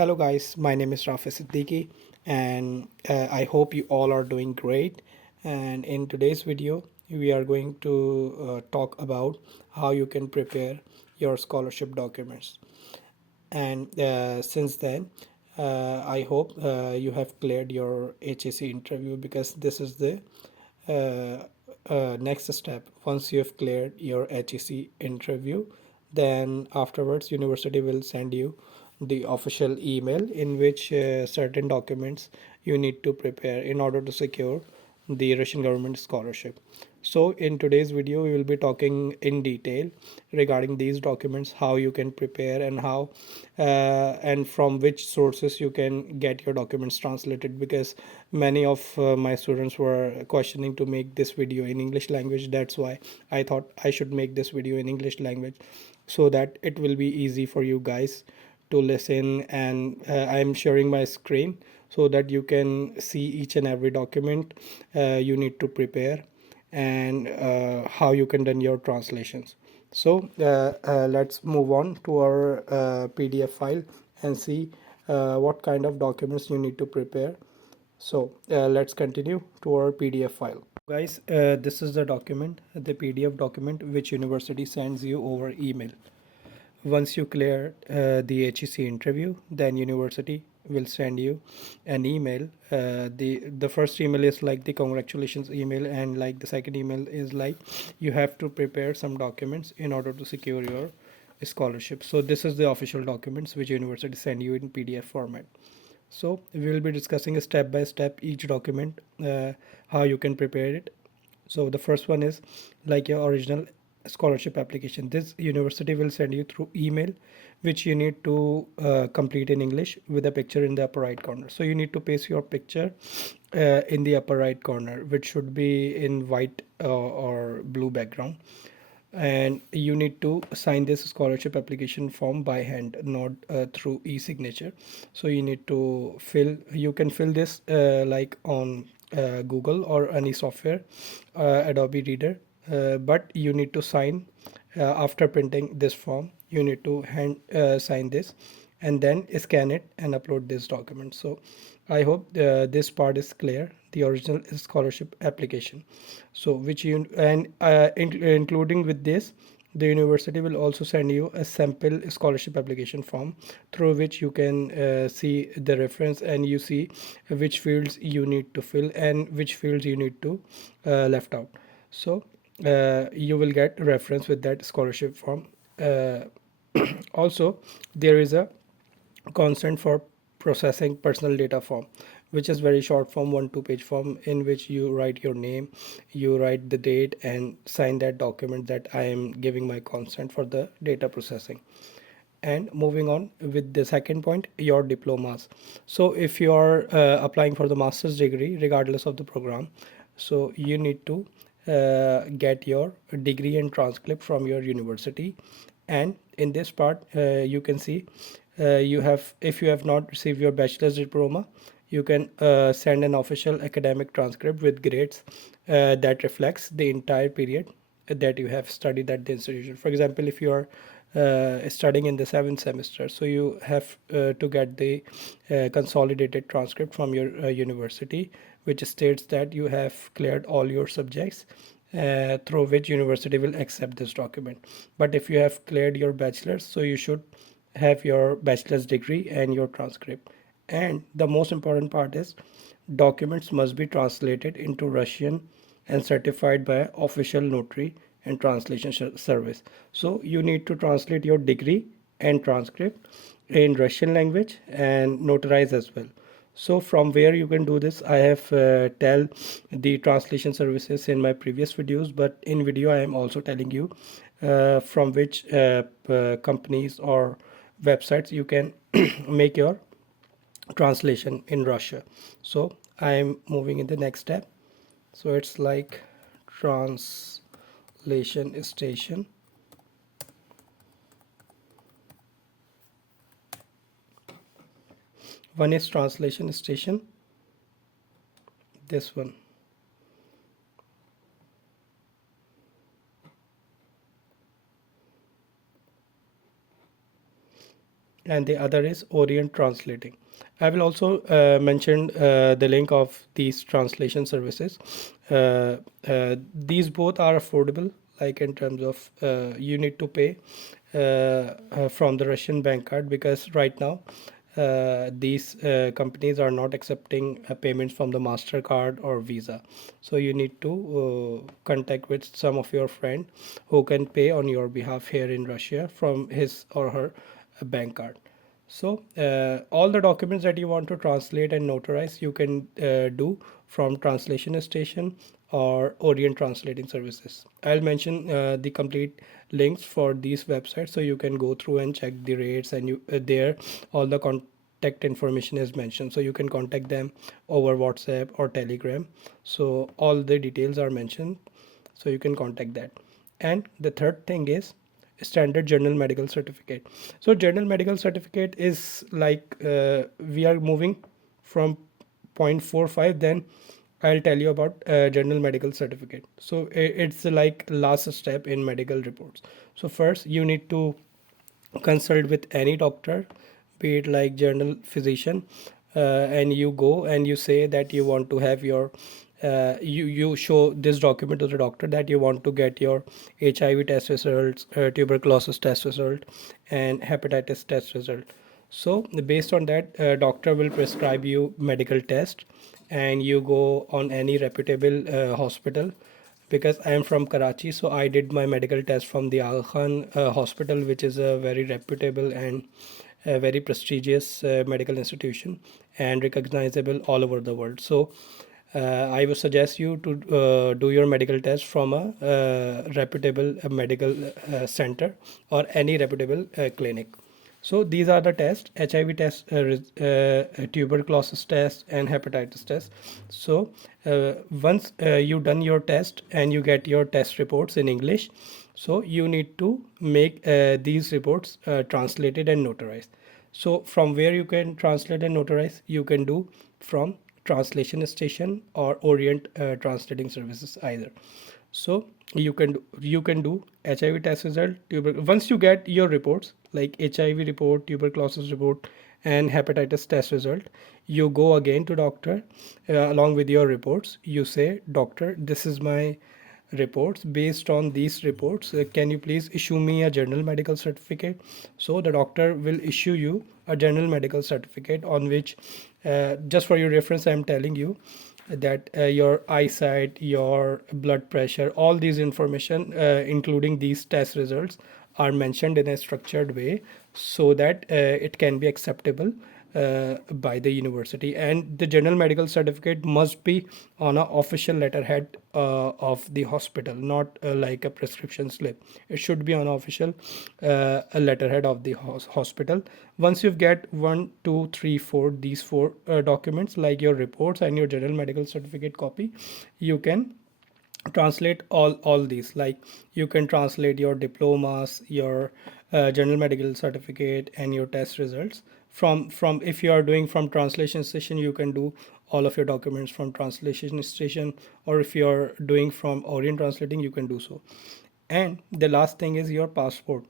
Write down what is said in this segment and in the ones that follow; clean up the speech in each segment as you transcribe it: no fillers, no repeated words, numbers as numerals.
Hello guys, my name is Rafi Siddiqui and I hope you all are doing great. And in today's video, we are going to talk about how you can prepare your scholarship documents. And since then, I hope you have cleared your HSE interview because this is the uh, next step. Once you have cleared your HEC interview, then afterwards university will send you the official email in which certain documents you need to prepare in order to secure the Russian government scholarship. So in today's video, we will be talking in detail regarding these documents, how you can prepare and how and from which sources you can get your documents translated, because many of my students were questioning to make this video in English language. That's why I thought I should make this video in English language so that it will be easy for you guys to listen. And I'm sharing my screen so that you can see each and every document you need to prepare and how you can done your translations. So let's move on to our PDF file and see what kind of documents you need to prepare. So let's continue to our PDF file. Guys, this is the document, the PDF document which university sends you over email. Once you clear the HEC interview, then university will send you an email. The first email is like the congratulations email, and like the second email is like you have to prepare some documents in order to secure your scholarship. So this is the official documents which university send you in PDF format. So we will be discussing step by step each document, how you can prepare it. So the first one is like your original scholarship application. This university will send you through email, which you need to complete in English with a picture in the upper right corner. So you need to paste your picture in the upper right corner, which should be in white or blue background. And you need to sign this scholarship application form by hand, not through e-signature. So you need to you can fill this like on Google or any software, Adobe Reader, but you need to sign after printing this form. You need to hand sign this and then scan it and upload this document. So I hope this part is clear, the original scholarship application. So which you and including with this, the university will also send you a sample scholarship application form through which you can see the reference, and you see which fields you need to fill and which fields you need to left out. So you will get reference with that scholarship form. uh, Also, there is a consent for processing personal data form, which is very short form, 1-2 page form, in which you write your name, you write the date and sign that document that I am giving my consent for the data processing. And moving on with the second point, your diplomas. So if you are applying for the master's degree regardless of the program, so you need to get your degree and transcript from your university. And in this part you can see you have, if you have not received your bachelor's diploma, you can send an official academic transcript with grades that reflects the entire period that you have studied at the institution. For example, if you are studying in the 7th semester, so you have to get the consolidated transcript from your university, which states that you have cleared all your subjects, through which university will accept this document. But if you have cleared your bachelor's, so you should have your bachelor's degree and your transcript. And the most important part is documents must be translated into Russian and certified by official notary and translation service. So you need to translate your degree and transcript in Russian language and notarize as well. So from where you can do this, I have tell the translation services in my previous videos, but in video I am also telling you from which companies or websites you can make your translation in Russia. So I am moving in the next step. So it's like translation station. One is translation station, this one. and the other is Orient Translating. I will also mention the link of these translation services. These both are affordable, like in terms of you need to pay from the Russian bank card, because right now these companies are not accepting payments from the MasterCard or Visa. So you need to contact with some of your friend who can pay on your behalf here in Russia from his or her bank card. So all the documents that you want to translate and notarize, you can do from Translation Station or Orient Translating Services. I'll mention the complete links for these websites so you can go through and check the rates, and you there all the contact information is mentioned, so you can contact them over WhatsApp or Telegram. So all the details are mentioned, so you can contact that. And the third thing is standard general medical certificate. So general medical certificate is like we are moving from 0.45, then I'll tell you about general medical certificate. So it's like last step in medical reports. So first you need to consult with any doctor, be it like general physician, and you go and you say that you want to have your you show this document to the doctor that you want to get your HIV test results, tuberculosis test result, and hepatitis test result. So based on that, doctor will prescribe you medical test, and you go on any reputable hospital. Because I am from Karachi, so I did my medical test from the Aga Khan hospital, which is a very reputable and a very prestigious medical institution and recognizable all over the world. So I would suggest you to do your medical test from a reputable medical center or any reputable clinic. So these are the tests: HIV test, tuberculosis test, and hepatitis test. So once you done your test and you get your test reports in English, so you need to make these reports translated and notarized. So from where you can translate and notarize, you can do from Translation Station or Orient Translating Services either. So you can do HIV test result. Once you get your reports like HIV report, tuberculosis report, and hepatitis test result, you go again to doctor along with your reports. You say, doctor, this is my reports. Based on these reports, can you please issue me a general medical certificate? So the doctor will issue you a general medical certificate on which, just for your reference, I'm telling you that your eyesight, your blood pressure, all these information, including these test results, are mentioned in a structured way so that it can be acceptable by the university. And the general medical certificate must be on an official letterhead of the hospital, not like a prescription slip. It should be on official a letterhead of the hospital. Once you get 1, 2, 3, 4, these four documents like your reports and your general medical certificate copy, you can translate all these. Like you can translate your diplomas, your general medical certificate, and your test results from if you are doing from Translation Station, you can do all of your documents from Translation Station, or if you are doing from Orient Translating, you can do so. And the last thing is your passport.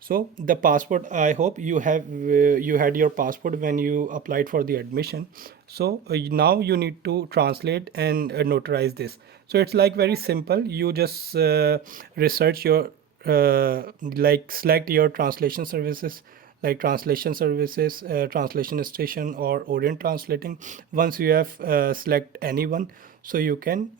So the passport, I hope you have you had your passport when you applied for the admission. So now you need to translate and notarize this. So it's like very simple. You just research your like select your translation services, like Translation Services, Translation Station, or Orient Translating. Once you have select anyone, so you can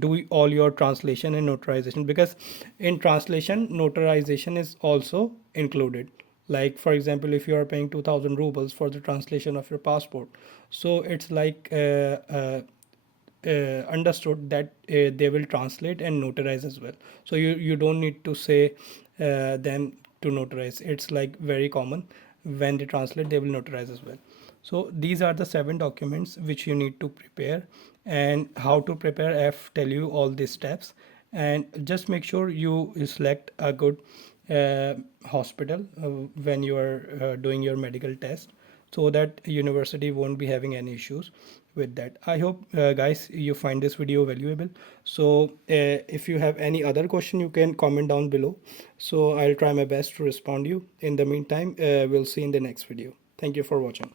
do all your translation and notarization, because in translation notarization is also included. Like for example, if you are paying 2000 rubles for the translation of your passport, so it's like understood that they will translate and notarize as well. So you don't need to say them to notarize. It's like very common. When they translate, they will notarize as well. So these are the 7 documents which you need to prepare. And how to prepare, I've tell you all these steps. And just make sure you select a good hospital when you are doing your medical test, so that university won't be having any issues with that. I hope guys you find this video valuable. So if you have any other question, you can comment down below, so I'll try my best to respond you. In the meantime, we'll see in the next video. Thank you for watching.